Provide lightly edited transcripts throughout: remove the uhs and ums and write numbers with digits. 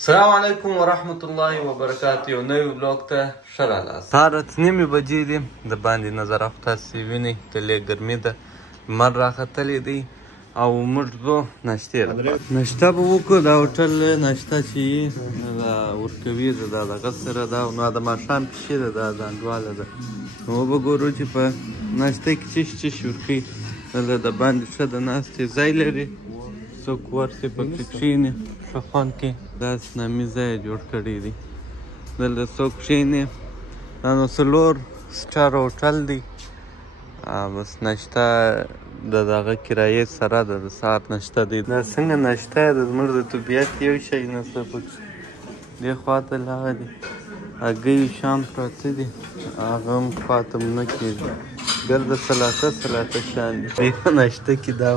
السلام علیکم ورحمت الله وبرکاته. یو نوی بلاګ ته ښه راغلاست. سهار اته نیمې بجې دي، د باندې نظر خو تاسې وینئ دلې ګرمي ده، لمر راختلی دی او موږ ځو ناشتې لپاره. ناشته به وکړو. دا هوټل ناشته چې یي دا ورکوي دا دغه سره ده او دا د ماښام پیشې ده، دا انډواله ده. نو وبه ګورو چې په ناشته کې چش ورکوي. دلته د باندې ښه د ناستې ځای لري، څوک ورسې پکې کښېني، ښه خوند کوي. داسې نامي ځای یې جوړ کړی دی، دلته څوک کښېني. دا نو 4 سټار هوټل دی. بس ناشته د دغه کرایې سره ده، د سهار ناشته دی. دا څنګه ناشته ده، زموږ د طبیعت یو شی نشته پکې. دې خواته لاغه دي هګۍ شان پراته دي، هغه هم خواته نه کېږي، ګرده سلاته شان دي. دې ناشته کې دا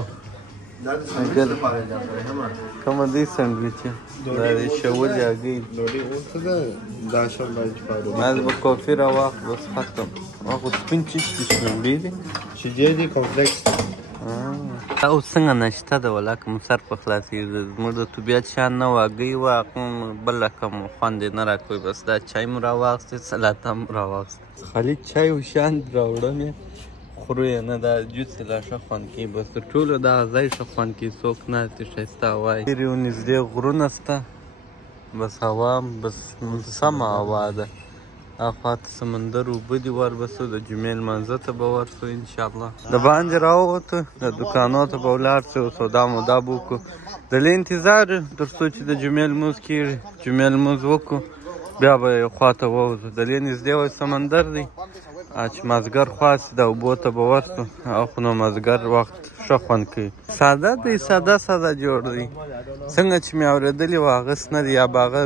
کومه دی سنډویچ دا د شولې هګۍ ما به کافي راواخ بس ختم. هغه سپین چیز دي شنډې دي شیدې دي کمپلیکس. دا اوس څنګه ناشته ده ولاکه مو سر په خلاصېږي. زموږ د طبیعت شان نه وه، هګۍ وه، بله کوم خوند یې نه راکوي. بس دا چای مو راواخېستې، سلاته هم راواخېسته، خالي چای و شان راوړم یې خورو یې نه. دا جوس یې لا ښه خوند کوي. بس تر ټولو دغه ځای ښه خوند کوي، څوک ناست دي ښایسته هوا یې ډېرې نږدې غرونه شته. بس هوا بس سمه هوا ده. هاخواته سمندر اوبه دي، وربسو د جمعې لمانځه ته به ورسو انشاءالله. د باندې راووتو، د دوکانو ته به ولاړ شو، سودا مودا به وکړو. دلې انتظار تر څو چې د جمعې لمونځ کېږي، جمعې لمونځ وکړو بیا به یو خواته ووځو. دلې نږدې وای سمندر دی، چې مازدیګر خوا سي د اوبو ته به ورسو. خو نو مازدیګر وخت ښه خوند کوي. ساده دی، ساده جوړ دی. څنګه چې مې اورېدلي وو هغسې نه دی، یا به هغه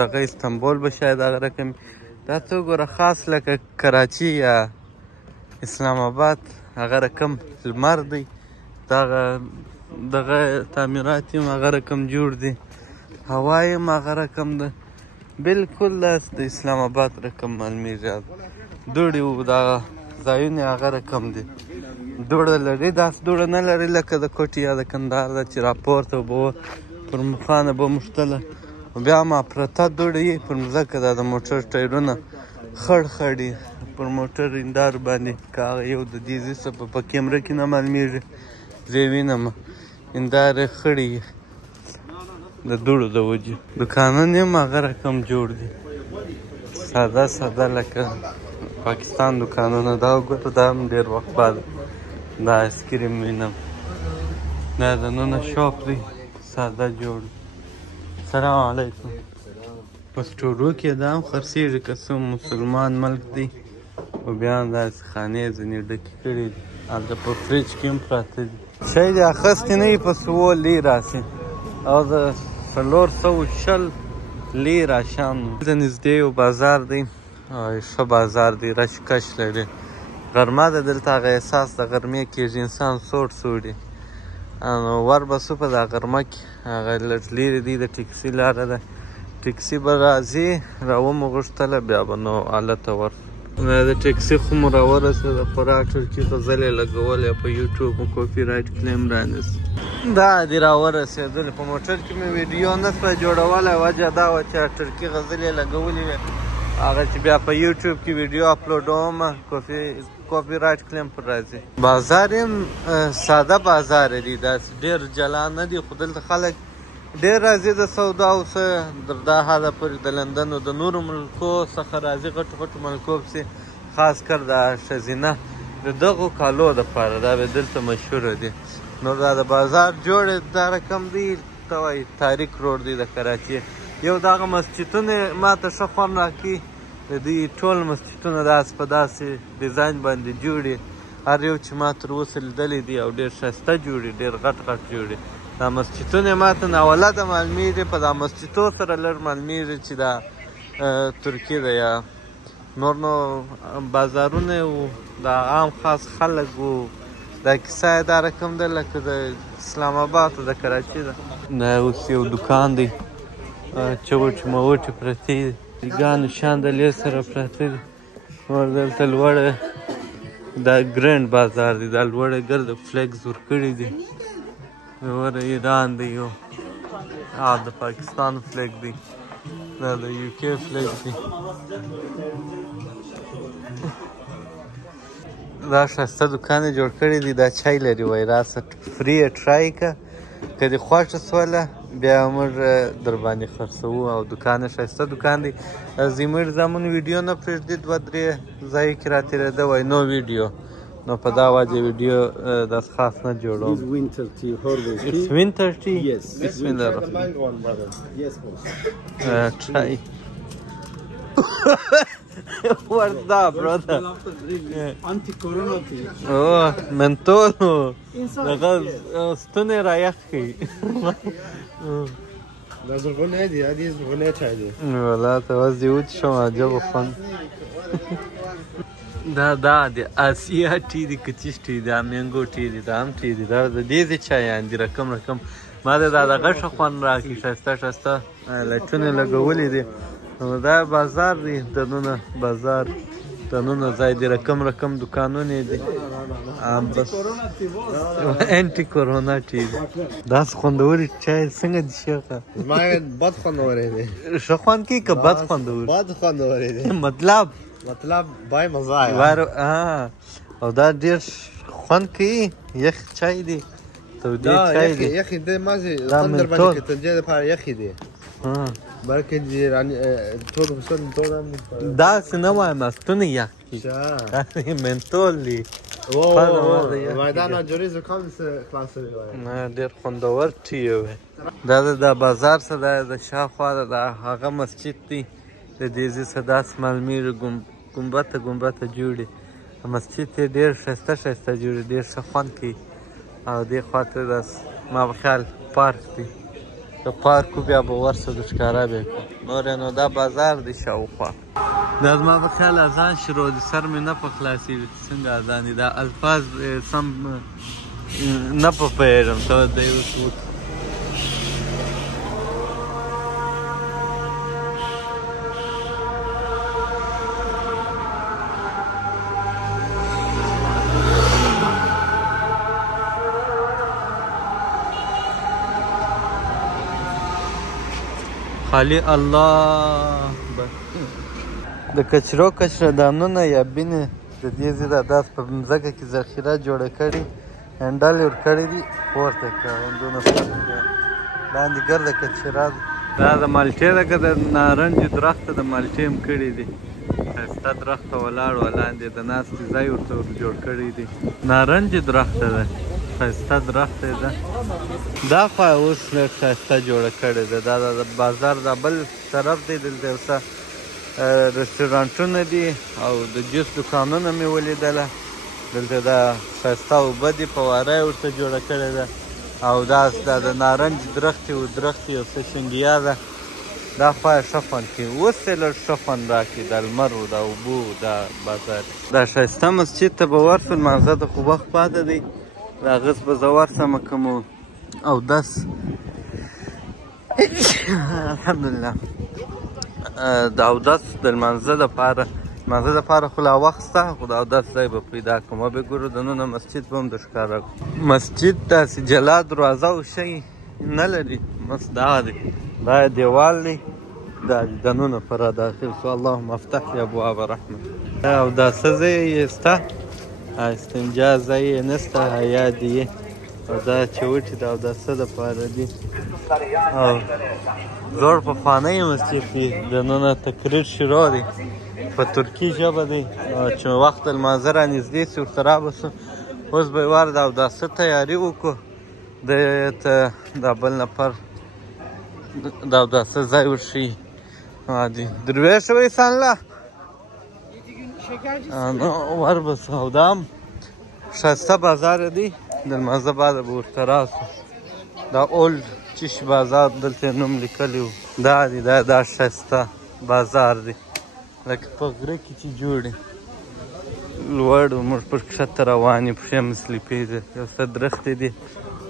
دغه استنبول به شاید هغه رقم. دا ته وګوره خاص لکه کراچي یا اسلام آباد هغه رقم لمر دی، دغه تعمیرات هم هغه رقم جوړ دي، هوا هم هغه رقم ده، بلکل داسې د اسلام آباد رقم معلومېږي. دوړې و دغه ځایونه هغه رقم دي. دوړه لري، داسې دوړه نه لري لکه د کوټې یا د کندهار ده چې راپورته به وه پر مخانه به مشتله، بیا ما پرته دوړه یې پر مځکه. دا د موټر ټایرونه خړ دي پر موټر هندارو باندې، که هغه یو د دې څه په کیمره کې نه معلومېږي، زه یې وینم هندارې خړې د دوړو د وجې. دوکانونه هم هغه رقم جوړ دي، ساده لکه پاکستان دوکانونه. دا وګوره دا هم ډېر وخت بعد دا آیسکریم وینم. دا دننه شاپ دی، ساده جوړ. سلام علیکم. په سټورو کې دا هم خرڅېږي که څه مسلمان ملک دی، خو بیا هم داسې خانې ځینې ډکې کړي دي. هلته په فریج کې هم پراته دي. شی دې اخیستی نه وي په 100 لیره سي، او د 420 لیره شان. دلته نږدې یو بازار دی، ښه بازار دی، رش کش لري. غرمه ده، دلته هغه احساس د غرمې کېږي، انسان سوړي. نو وربسو په دا غرمه کې هغه لږ لرې دی، د ټکسي لاره ده، ټکسي به راځي. راومو غوښتله بیا به نو هلته ورسو. د ټکسي خو مو راورسېده، خوراک ټرکي غزلې لګولې په یوټیوب مو کاپي رایټ کلیم رانیسي. دا دې راورسېدلې. په موټر کې مې ویډیو نه شوه جوړولی، وجه دا وه چې ټرکي غزلې لګولې وې، هغه چې بیا په یوټیوب کې ویډیو اپلوډوم کاپي رایټ کلیم پر راځي. بازار هم ساده بازار دی، داسې ډېر جلا نه دی، خو دلته خلک ډېر راځي د سوداو څه تر دا حده پورې د لندن او د نورو ملکو څخه راځي، غټو ملکو پسې، خاص کر د ښځینه د دغو کالو دپاره دا به دلته مشهوره دي. نو دا د بازار جوړ دا رقم دی، ته وایي تاریک روډ دی د کراچي. یو دغه مسجدونه ما ته ښه خوند راکوي، د دوی ټول مسجدونه داسې په داسې ډیزاین باندې جوړي، هر یو چې ما تر اوسه لیدلی دي او ډېر ښایسته جوړي، ډېر غټ جوړي. دا مسجدونه ما ته ناولده معلومېږي، په دا مسجدو سره لږ معلومېږي چې دا ترکیه ده یا نور نو بازارونه و دا عام خاص خلک و. دا کیسه یې دا رقم ده لکه د اسلام آباد او د کراچي ده. دا اوس یو دوکان دی، چوټې موټې پرتې دي، ګانو شاندلې سره پراته دي. دلته لوړه دا ګرینډ بازار دی، دا لوړه ګرده فلیکس ورکړي دي، وره ایران دی یو د پاکستان فلیګ دی دا د یو کې فلیګ دی دا ښایسته دوکان یې جوړ کړی دی دا چای لري وایي راسه فري یې ټرای که که دې خوښه شوله بیا موږ در باندې خرڅوو او دوکان یې ښایسته دوکان دی زموږ زمون ویډیو نه پرېږدي 2-3 ځایو کې راتېرېده وایي نو ویډیو نو په دا وجه ویډیو داسې خاص نه جوړوم It's winter tea? Yes. بسم الله الرحمن mango one, brother. Yes, boss. Try. What's that, brother? Anti-corona tea. Oh, mentol. لغه ستونی رایخ کړي دا زرغونه دي هدي زرغونه چای دي والله ته اوس دې وڅښم عجبه خوند دا د آسیا ټي دی که چیش ټي دا مینګو ټي دی دا هم ټي دی دا د دې چایان دي رقم ما د دغه ښه خوند راکړي ښایسته ښایسته لایټونه لګولي دي دا بازار دی دننه بازار دننه ځای دی رقم دوکانونه دي انټي کورونا ټي دی داسې خوندورې چای څنګه دي شیخه زما بد خوندورې دی ښه خوند کوي که بد خوندور بد خوندورې دی مطلب بای مزه او دا ډېر خوند کوي یخ چای دی تودې چای دی یخې دی مازې خوند در باندې که تنجې دپاره یخې دی بلکې ټول فصل ټول داسې نه وایم ستونی یخ کي منتول دی دا ناجوري زکام خلاصوي نه ډېر خوندور ټي وی دا د بازار څخه د شاوخوا د هغه مسجد دی د دې ځای څخه داسې معلومېږي ګنبته جوړې مسجد یې ډېر ښایسته جوړې ډېر ښه خوند کوي او دې خوا ته داسې ما په خیال پارک دی د پارک بیا به ورسره د ښکاره بیا کړو نور نو دا بازار دی شاوخوا دا زما په خیال اذان شروع دی سر مې نه په خلاصېږي چې څنګه اذان دی دا الفاظ سم نه په پوهېږم ته دی اوس خالی الله د کچرو کچردانونه یا بینې د دې ځای د داس په مځکه کې ذخیره جوړه کړي هنډل یې ورکړي دي پورته کړه همدونه لاندې ګرده کچره دا د مالټې ده که د نارنج درخته د مالټې هم کړي دي ښایسته درخته ولاړ و لاندې د ناستې ځای ورته جوړ کړی دي نارنج درخته ده ښایسته درخته ده دا خوا اوس لږ ښایسته جوړه کړې ده دا د بازار دا بل طرف دی دلته یو څه رسټورانټونه دي او د جوس دوکانونه مې ولیدله دلته دا ښایسته اوبه دي فواره یې ورته جوړه کړې ده او دا د نارنج درخت یو څه شنګیا ده دا خوا یې ښه خوند کوي اوس یې لږ ښه خوند راکړي د لمر و د اوبو دا بازار دا ښایسته مسجد ته به ورسو لمانځه ته خو وخت پاته دی د هغه به زه ورسمه که مو اودس الحمدلله د اودس د لمانځه دپاره خو لا وخت شته خو د اودس ځای به پیدا کړم وبې ګورو دننه مسجد به هم د ښکاره کړو مسجد داسې جلا دروازه او شی نه لري بس دا دی دا یې دیوال دی دا دننه پر داخل شو اللهم افتح لي ابواب رحمت اوداسه ځای یې شته استنجا ځای یې نشته حیا دی او دا چوټې د اوداسه دپاره دي او زوړ پخوانی مسجد دی دننه تقریر شروع دی په ترکي ژبه دی چې وخت د لمانځه رانږدې سي ورته رابسو اوس به یې وار د اوداسه تیاري وکړو دی ته دا بل نفر د اوداسه ځای ورښیي درویشه وایسان الله وربسو او دا هم ښایسته بازار دی د لمانځه بعده به ورته راسو دا اولډ چش بازار دلته یې نوم لیکلی و دا دی دا ښایسته بازار دی لکه په غره کې چې جوړې لوړ موږ پر کښته روان یو پښې مې سلیپې دي یو څه درختې دي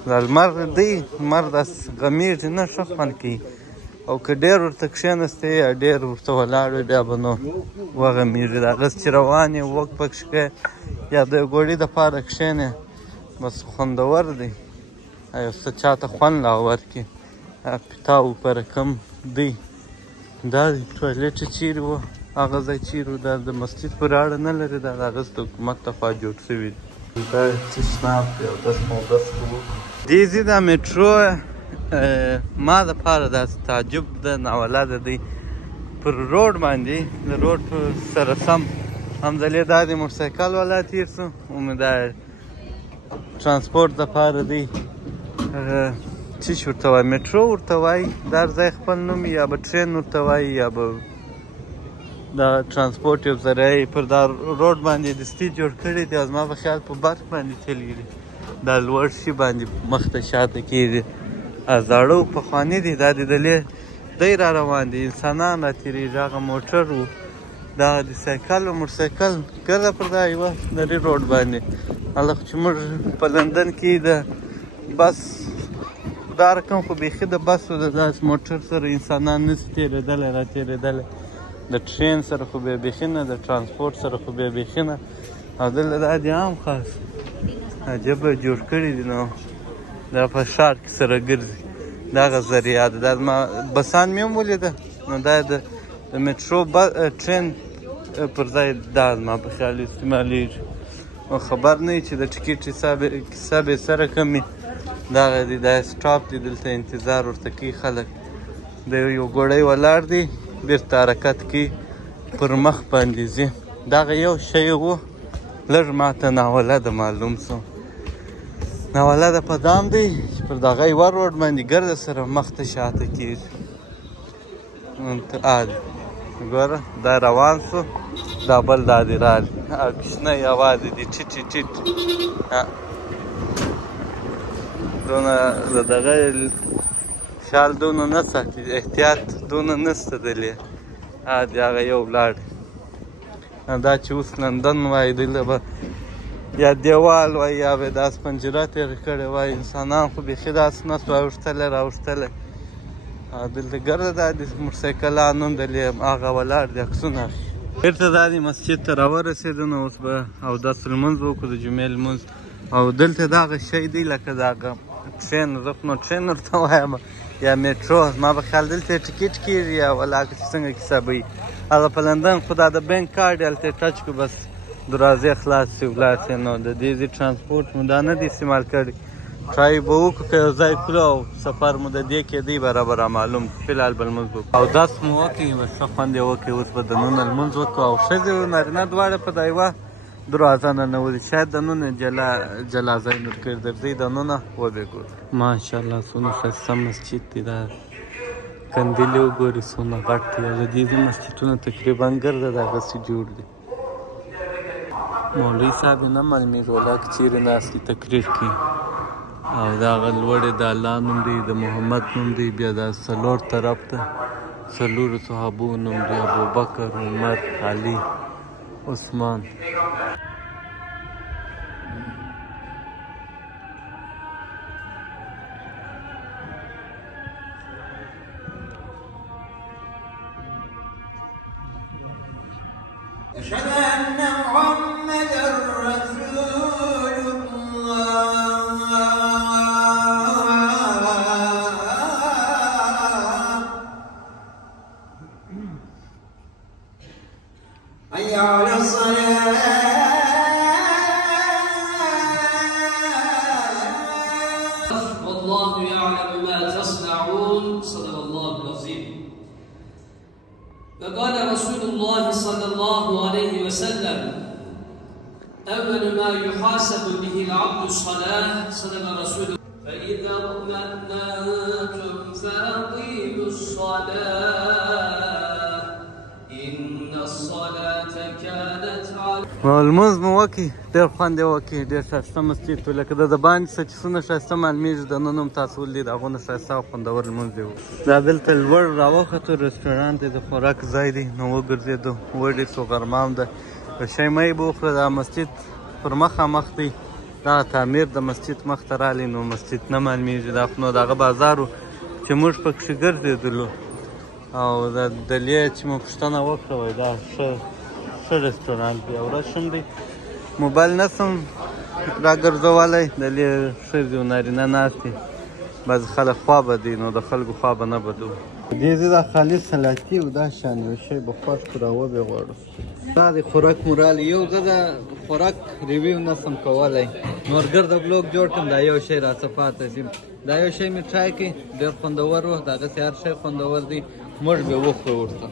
دا لمر دی لمر داسې غمیږي نه ښه خوند کوي او که ډېر ورته کښېناستې یا ډېر ورته ولاړ وې بیا به نو وغمیږي د هغسې چې روان یې وږ پکښې کوې یا د یو ګوړي دپاره کښېنې بس خوندور دی یو څه چاته خوند لا ورکړي پیتاو په رقم دی. دا ټوایلټ چې چیرې وو هغه ځای چیرې وو دا د مسجد پورې اړه نه لري دا د هغه د حکومت لخوا جوړ شوي دي. دا تشناب دی او دس مودس وو دې ځي دا میټرو ما دپاره داسې تعجب ده ناولده دی پر روډ باندې د روډ سره سم همدلې دا د موټرسایکل والا تېر سو امید دا ترانسپورټ دپاره دی څه شي ورته وایي میټرو ورته وایي دا هر ځای خپل نوم یا به ټرین ورته وایي یا به دا ترانسپورټ یو ذریعه پر دا روډ باندې دستي جوړ کړی دی او زما په خیال په برق باندې چلیږي دا لوړ شي باندې مخته شاته کېږي زاړه و پخواني دي دا د دلې دی را روان دي انسانان را تېرېږي هغه موټر و دا د سایکل و موټرسایکل ګرده پر دا یوه نري روډ باندې هلته چې موږ په لندن کې د بس دا رقم خو بیخي د بس و د داسې موټر سره انسانان نشي تېرېدلی را تېرېدلی د ټرین سره خو بیا بیخي نه د ترانسپورټ سره خو بیا بیخي نه او دلته دا د عام خاص عجبه جوړ کړي دي نو دا په ښار کې سره ګرځي دغه ذریعه ده دا زما بسان مې هم ولیده نو دا د میټرو ټرین پر ځای دا زما په خیال استعمالیږي خبر نه وي چې د ټکټ حساب یې سره کم وي دغه دی دا سټاپ دی دلته انتظار ورته کوي خلک د یو ګوړی ولاړ دی بیرته حرکت کوي پر مخ باندې ځي دغه یو شی و لږ ماته ناولده معلوم سو ناولده په دام دی چې پر دغه یوه روډ باندې ګرده سره مخته شاته کېږي ګوره دا روان سو دا بل دا دی رالی کوچنی یوازې دی ټیټ ټیټ دونه د دغه خیال دونه نه ساتي احتیاط دونه نشته دلې د هغه یو ولاړ دا چې اوس لندن وایي دلته به یا دیوال وایي یا به داسې پنجره تېره کړې وایي انسانان خو بیخي داسې نه سو اوښتلی راوښتلی دلته ګرده دا د موټرسایکلانو دلې هغه ولاړ دي عکسونه اخلي بېرته دا د مسجد ته راورسېدو نو اوس به اودس لمونځ وکړو د جمعې لمونځ او دلته دغه شی دی لکه دغه ټرین زه خو نو ټرین ورته وایم یا میټرو زما په خیال دلته ټکټ کېږي یا ولاکه چې څنګه کیسه به وي هغه په لندن خو دا د بینک کارډ یې هلته ټچ کړو بس دروازې خلاص شي ولاړ شي نو د دې ځای ترانسپورټ مو دا نه دی استعمال کړی ټرای به وکړو که یو ځای کړو او سفر مو د دې کېدی برابر معلوم فلحال به لمونځ وکړو او داس مو وکړي ښه خوند یې وکړي اوس به دننه لمونځ وکړو او ښځې نارینه دواړه په دا یوه دروازه ننوځي شاید دننه جلا ځای نور کړي درځئ دننه وبې ګورو ماشاءالله څومره ښایسته مسجد دی دا کندلې وګورئ څومره غټ دی او د دې مسجدونه تقریبا ګرده دغسې جوړ دي مولوي صاحب یې نه معلومېږي ولاکه چیرې ناست دي تقریر کوي او د هغه لوړې د الله نوم دی د محمد نوم دی بیا دا څلور طرف ته څلورو صحابو نوم دی ابوبکر عمر علي عثمان أشهد أن محمدا رسول الله حي على الصلاة والله يعلم ما تصنعون صدق الله العظيم. فقال رسول الله صلى الله عليه وسلم أول ما يحاسب به العبد الصلاة صدق رسول الله فإذا اطمأننتم فأقيموا الصلاة إن الصلاة كانت على لمونځ مو وکړي ډېر خوند یې وکړي ډېر ښایسته مسجد و لکه د باندې څه چې څونه ښایسته معلومېږي دننه هم تاسو ولید هغونه ښایسته او خوندور لمونځ دی دا دلته لوړ راوختو رسټورانټ دی د خوراک ځای دی نو وګرځېدو وډې سو غرمه هم ده شیمه یې به وخوره دا مسجد پر مخامخ دی دغه تعمیر د مسجد مخ ته رالی نو مسجد نه معلومېږي دا خو نو دغه بازار و چې موږ پکښې ګرځېدلو او د دلې چې مو پوښتنه وکړه وایي دا ښه رسټورانټ دی او راشم دی موبایل نسم راګرځولی دلې ښځې و نارینه ناست دي بعضې خلک خوا بدوي نو د خلکو خوا به نه بدوو. دې زه دا خالص سلاتي او دا شان یو شی به خوښ کړو او وبې غواړو. دا د خوراک مورالی یو زه د خوراک ریویو نه سم کولی نور ګرده بلوګ جوړ کړم دا یو شی راڅه پاته شي دا یو شی مې ټرای کړي ډېر خوندور و دغسې هر شی خوندور دی موږ به وخورو ورته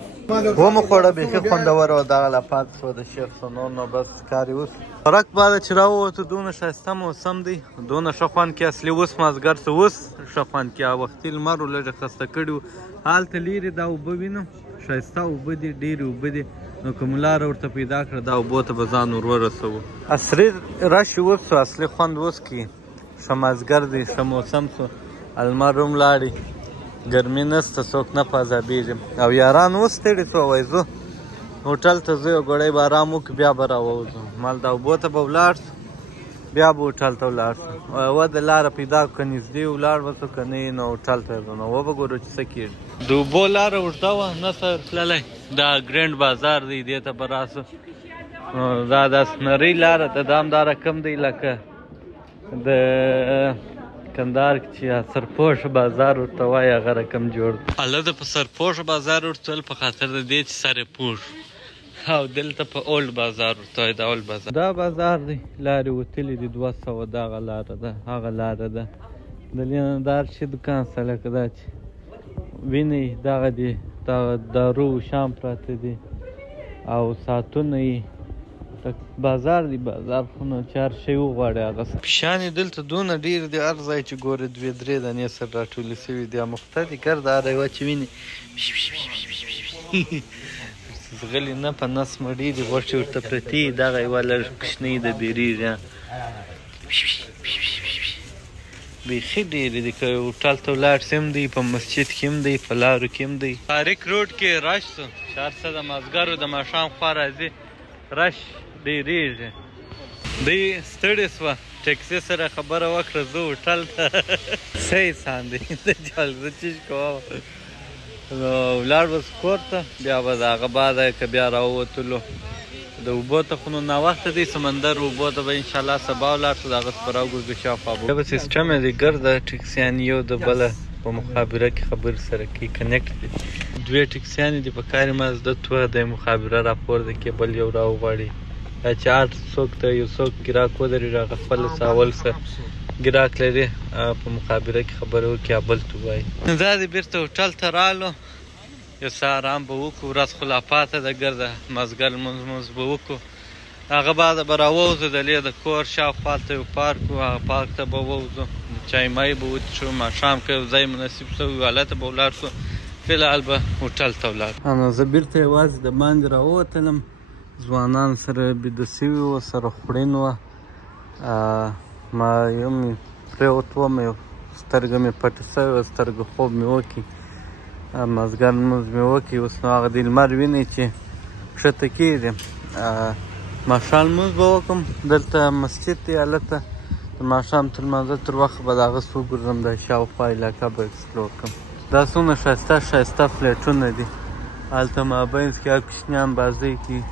ومو خوړه بیخي خوندور و دغه لا پاتې شوه د شیخ نور نو بس کار یې اوس خوراک بعده چې راووتو دونه ښایسته موسم دی دونه ښه خوند کې اصلي اوس مازدګر څه اوس ښه خوند کې وختي لمر و لږه خسته کړي و هلته لیرې دا اوبه وینم ښایسته اوبه دي ډېرې اوبه دي نو که مو لاره ورته پیدا کړه دا اوبو ته به ځان ور ورسوو عصري رش اوس سو اصلي خوند اوس کې ښه مازدګر دی ښه موسم سو لمر هم لاړې ګرمي نسته څوک نه په عذابېږي او یاران اوس ستړي سو وایي ځو هوټل ته ځو یو ګړی به ارام وکړو بیا به راووځو مال دا اوبو ته به ولاړ سو بیا به هوټل ته ولاړ سو و د لاره پیدا کړو که نږدې ولاړ به سو که نه نو هوټل ته ځو نو وبه ګورو چې څه کېږي د اوبو لاره اوږده وه نه سر تللی دا ګرینډ بازار دی دې ته به راسو دا داسې نرۍ لاره ده دا هم دا رقم دی لکه د کندهار کې چې سرپوش بازار ورته وایي هغه رقم جوړ دی هلته په سرپوش بازار ورته ویل په خاطر د دې چې سر یې پوش او دلته په اولډ بازار ورته وایي دا اولډ بازار دا بازار دی لارې وتلي دي 200 دغه لاره ده هغه لاره ده د لیندار چې دکان سره لکه دا چې وینئ دغه دي دغه دارو شام پراته دي او ساعتونه یې بازار دی بازار خو نو چې هر شی وغواړې هغه پیشان یې دلته دونه ډېر دي هر ځای چې ګورې 2-3 دانې سره راټولې سوي دي مخته دي ګرده هره یوه چې وینې ځغلي نه په نس مړې دي غوښې ورته پرتې دغه یوه لږ کوچنۍ ده بیریږي بیخي ډېرې دي که هوټل ته ولاړ سي هم دی په مسجد کې هم دی په لارو کې هم دی تاریک روډ کې رش سو چې هر څه د مازدګرو د ماښام خوا راځي رش ډېرېږي دوی ستړې سوه ټیکسي سره خبره وکړه زه هوټل ته څه انسان دی د جال زه چیش کوم نو ولاړ به کور ته بیا به د هغه بعده که بیا راووتلو د اوبو ته خو نو ناوخته دی سمندر اوبو ته به انشاءالله سبا ولاړ شو د هغه څخه به راوګرځو شاوخوا به به سیسټم یې دی ګرده ټیکسیان یو د بله په مخابره کې خبرې سره کوي کنیکټ دي دوی ټیکسیانې دي په کار یې مازده توه د مخابره راپورته کې بل یو راوغواړي دا چې هر څوک ته یو څوک ګراک ودرېږي هغه خپله څه اول څه ګراک لري په مخابره کې خبرې وکړي یا بل ته ووایي دا دې بېرته هوټل ته رالو یو څه ارام به وکړو ورځ خو لا پاته ده ګرده مازدګر لمونځ به وکړو هغه بعده به راووځو دلې د کور شاوخوا ته یو پارک و هغه پارک ته به ووځو چای مای به وڅښو ماښام که یو ځای مناسب شوی و هلته به ولاړ شو فلحال به هوټل ته ولاړ نو زه بېرته یوازې د باندې راووتلم ځوانان سره بیده سوي وو سره خوړین وه ما یو مې پرېوت وم یو سترګه مې پټه سوې وه سترګه خوب مې وکړي مازدګر لمونځ مې وکړي اوس نو هغه د لمر وینئ چې ښکته کېږي ماښام لمونځ به وکړم دلته مسجد دی هلته د ماښام تر لمانځه تر وخته به د هغه څه وګرځم دا شاوخوا علاقه به اکسپلور کړم دا څومره ښایسته ښایسته فلیټونه دي هلته مابینځ کې هر کوچنیان بازۍ کوي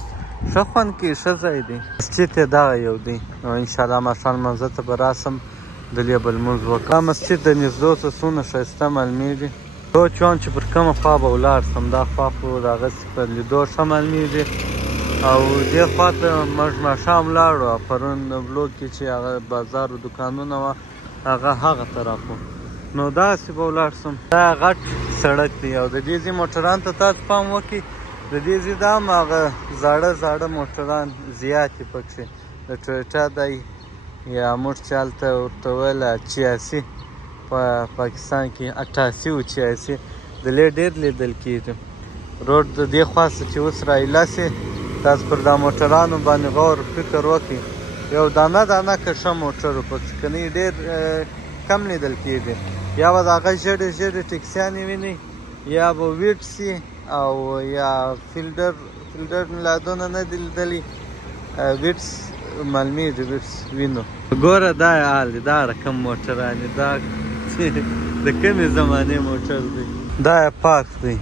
ښه خوند کوي ښه ځای دی مسجد یې دغه یو دی نو انشاءالله ماښام لمانځه ته به راسم دلې به لمونځ وکړم دا مسجد د نږدو څه څومره ښایسته معلومېږي سوچ وم چې پر کومه خوا به ولاړ سم دا خوا خو د هغسې په لیدو ښه معلومېږي او دې خوا ته موږ ماښام ولاړو پرون بلوک کې چې هغه بازار و دوکانونه وه هغه هغه طرف و نو داسې به ولاړ سم دا غټ سړک دی او د دې ځای موټرانو ته تاسو پام وکړئ د دې ځای دا هم هغه زاړه زاړه موټران زیات دي پکښې د ټویوټا دی یا موږ چې هلته ورته ویل 86 په پاکستان کې 88 و 86 دلې ډېر لیدل کېږي روډ د دې خوا چې اوس رایله سي تاسو پر دا موټرانو باندې غور فکر وکړئ یو دانه دانه که ښه موټر و پکښې که نه ډېر کم لیدل کېږي یا به د هغه ژېړې ژېړې ټیکسیانې وینئ یا به ویټسي او یا فیلډر مې لا دونه نه دي لیدلي ویټس معلومېږي ویټس وینو ګوره دا یې حال دی دا رقم موټران دي دا د کومې زمانې موټر دی دا یې پارک دی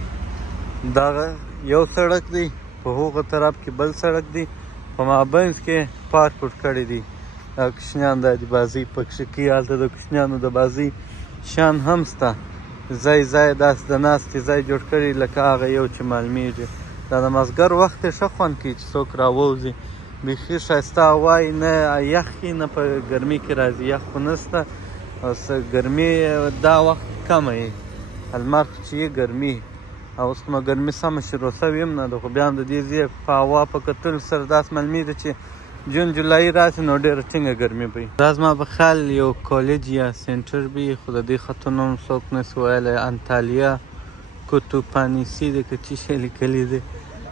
دغه یو سړک دی په هغه طرف کې بل سړک دی په مابینځ کې پارک ورکړی دی دا کوچنیان دا د بازۍ پکښې کوي هلته د کوچنیانو د بازۍ شیان هم شته ځای داسې د ناستې ځای جوړ کړي لکه هغه یو چې معلومیږي دا د مازدیګر وخت یې ښه خوند کوي چې څوک راووځي بیخي ښایسته هوا یې نه یخ وي نه په ګرمي کې راځي یخ خو نشته او څه ګرمي دا وخت کمه یي لمر چې یې ګرمي او اوس نو ګرمي سمه شروع سوې هم نه ده خو بیا هم د دې ځای په هوا په کتلو سره داسې معلومېده چې جون جولایي راشي نو ډېره ټینګه ګرمي به وي دا زما په خیال یو کالج یا سینټر به وي خو د دې خطو نوم څوک نشي ویلی انتالیا کوتوپانیسي دی که څه شی لیکلي دی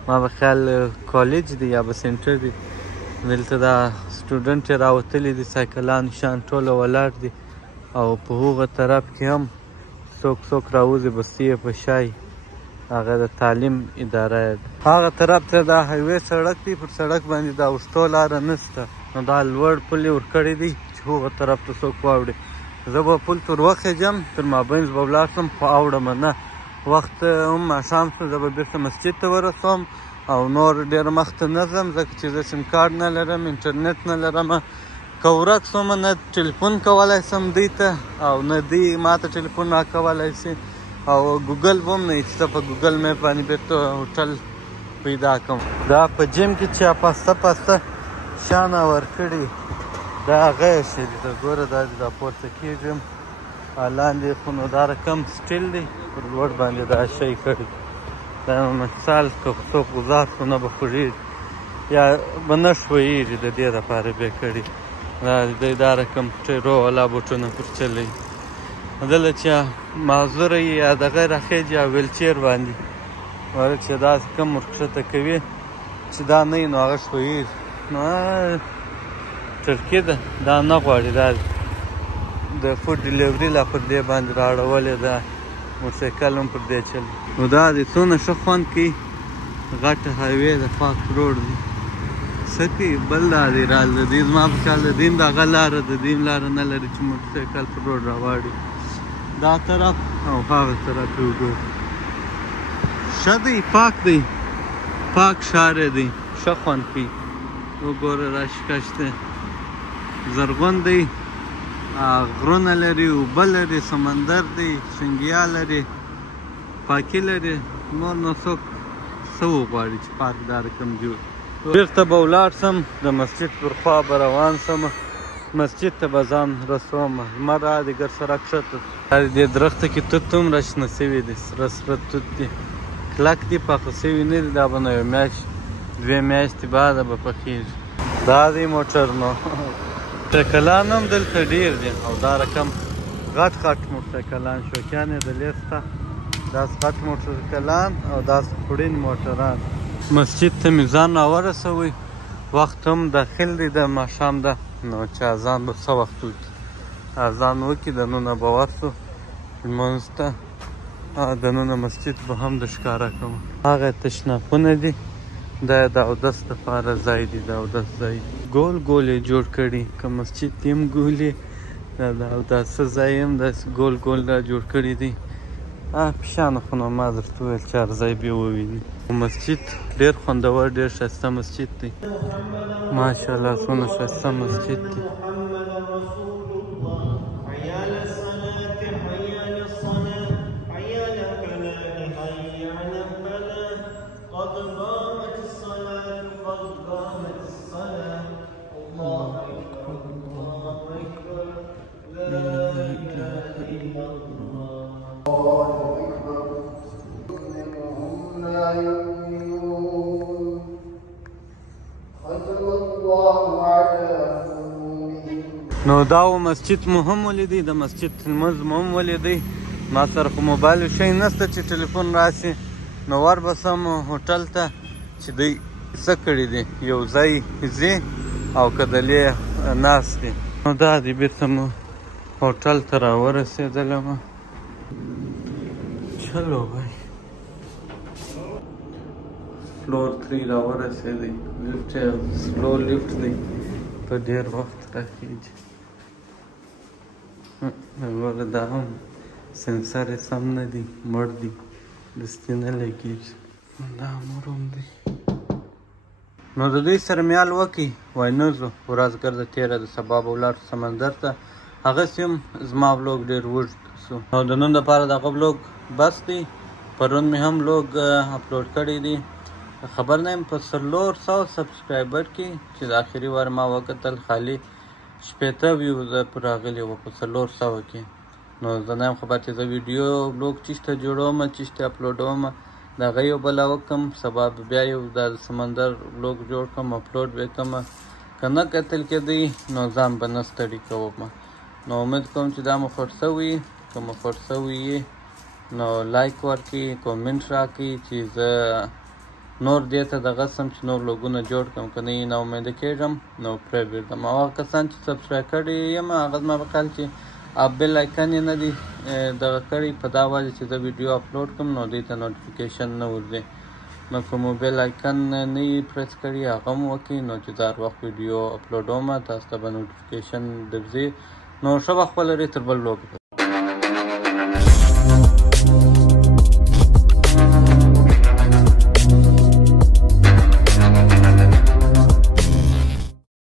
ما په خیال کالج دی یا به سینټر دی دلته دا سټوډنټ یې راوتلي دي سایکلانو شان ټوله ولاړ دي او په هغه طرف کې هم څوک راوځي بستې یې په شای هغه د تعلیم اداره هغه طرف ته دا هایوې سړک دی پر سړک باندې دا اوښتو لاره نشته نو دا لوړ پل یې ورکړی دی چې هغه طرف ته څوک واوړي زه به پل تر وخېږم تر مابینځ به ولاړ شم خو اوړمه نه وخت هم ماښام شو زه به بېرته مسجد ته ورسوم او نور ډېر مخته نه ځم ځکه چې زه سیم کارډ نه لرم انټرنټ نه لرم که ورک شوم نه ټلیفون کولی شم دوی ته او نه دوی ما ته ټلیفون راکولی شي او ګوګل به هم نه چې زه په ګوګل میپ باندې بېرته هوټل پیدا کړم دا په جیم کې چې پاسته شانه ورکړي دا هغه یې شی دي ته ګوره دا دې دا پورته کېږم لاندې خو نو دا رقم سټیل دی پر لوړ باندې دا شی کړي دا مثال که څوک گزار خو نه به خوږېږي یا به نه ښویېږي د دې دپاره بې کړي دی دا رقم ټیرو والا بوټونه پر چلوي دله چې معذوره یي یا دغه راخېږي یا ویلچیر باندې وره چې داسې کم ورکښته کوي چې دا نه وي نو هغه ښویېږي نو ټرکي ده دا نه غواړي دا د فوډ ډیلیوري لا پر دې باندې رااړولې ده موټرسایکل هم پر دې چلي نو دا دې څونه ښه خوند کوي غټه هایوې د پاک روډ دی څه کوي بل دا دی رال د دې زما په خیال د دې هم دغه لاره د دې هم لاره نه لري چې موټرسایکل پر روډ راواړي دا طرف او هغه طرف یې وګورو ښه دی پاک ښار دی ښه خوند کوي وګوره راشکش دی زرغون دی غرونه لري اوبه لري سمندر دی شنګیا لري پاکي لري نور نو څوک څه وغواړي چې پاک دا رقم جوړ بېرته به ولاړ شم د مسجد پر خوا به روان شم مسجد ته به ځان رسوم لمر رادې ګر سره کښته دې درخته کې توت هومره شنه شوي دي سره توت دي کلک دي پاخه شوي نه دي دا به نو یو میاشت 2 میاشتې بعده به پخېږي دا دی موټر نو موټرسایکلان هم دلته ډېر دي او دا رقم غټ موټرسایکلان شوقیان یې د لیسته داسې غټ موټرسایکلان او داسې خوړین موټران مسجد ته مې ځان راورسوئ وخت هم داخل دی د ماښام ده نو چې اذان به څه وخت وکړي اذان وکړي دننه به ورسو لمونځ ته دننه مسجد به هم د ښکاره کوم هغه تشنابونه دي دا د اودس دپاره ځای دی د اودس ځای ګول یې جوړ کړي که مسجد دې هم ګول یې دا د اوداسه ځای هم داسې ګول دا جوړ کړي دي پیشانو خو نو ما درته وویل چې هر ځای به وویني مسجد ډېر خوندور ډېر ښایسته مسجد دی ماشاءالله څومره ښایسته مسجد دی نو دا مسجد مو هم ولیدی د مسجد لمونځ مو هم ولیدی ما سره خو موبایل شی نشته چې ټلیفون راشي نو وربسم هوټل ته چې دوی څه کړي دي یو ځای ځي او کدلې ناست دي نو دا دی بېرته مو هوټل ته راورسېدلم چلو بھائی فلور 3 راورسېدی سلو لیفټ دی په ډېر وخت راخېږي ګوره دا هم سنسر یې سم نه دي مړ دي دستي نه لګېږي دا مروم دی نو د دوی سره میال وکړي وای نه ځو ورځ ګرده تېره د سبا به ولاړ سمندر ته هغسې هم زما ولوګ ډېر اوږد سو. نو د نن دپاره دغه ولوګ بس دی. پرون مې هم ولوګ اپلوډ کړی دی. خبر نه یم په 400 سبسکرایبر کې چې د آخري وار ما وکتل خالي 80 ویوز پر راغلي وو په 400 کې. نو زه نه یم خبر چې زه ویډیو ولوګ چېرته جوړوم چېرته اپلوډوم د هغه یو بله وکړم. سبا بیا یو د سمندر ولوګ جوړ کړم اپلوډ به کړم. که نه کتل کېدی نو ځان به نه ستړي کوم. نو امید کوم چې دا مو خوښ شوي. که مو خوښ شوي نو لایک ورکړئ کومنټ راکړئ چې زه نور دې ته دغه سم چې نور لوګونه جوړ کړم. که نه یې نا امیده کېږم نو پرېږدم. او هغه کسان چې سبسکرایب کړي یم هغه زما په خیال چې بیل آیکن یې نه دي دغه کړی په دا وجه چې زه ویډیو اپلوډ کړم نو دوی ته نوټیفیکیشن نه ورځي. نو که موبایل آیکن نه یې پرس کړي هغه هم وکړئ نو چې دا هر وخت ویډیو اپلوډوم تاسو ته به نوټیفیکیشن درځي. نو ښه وخت ولرئ. تر بل وخت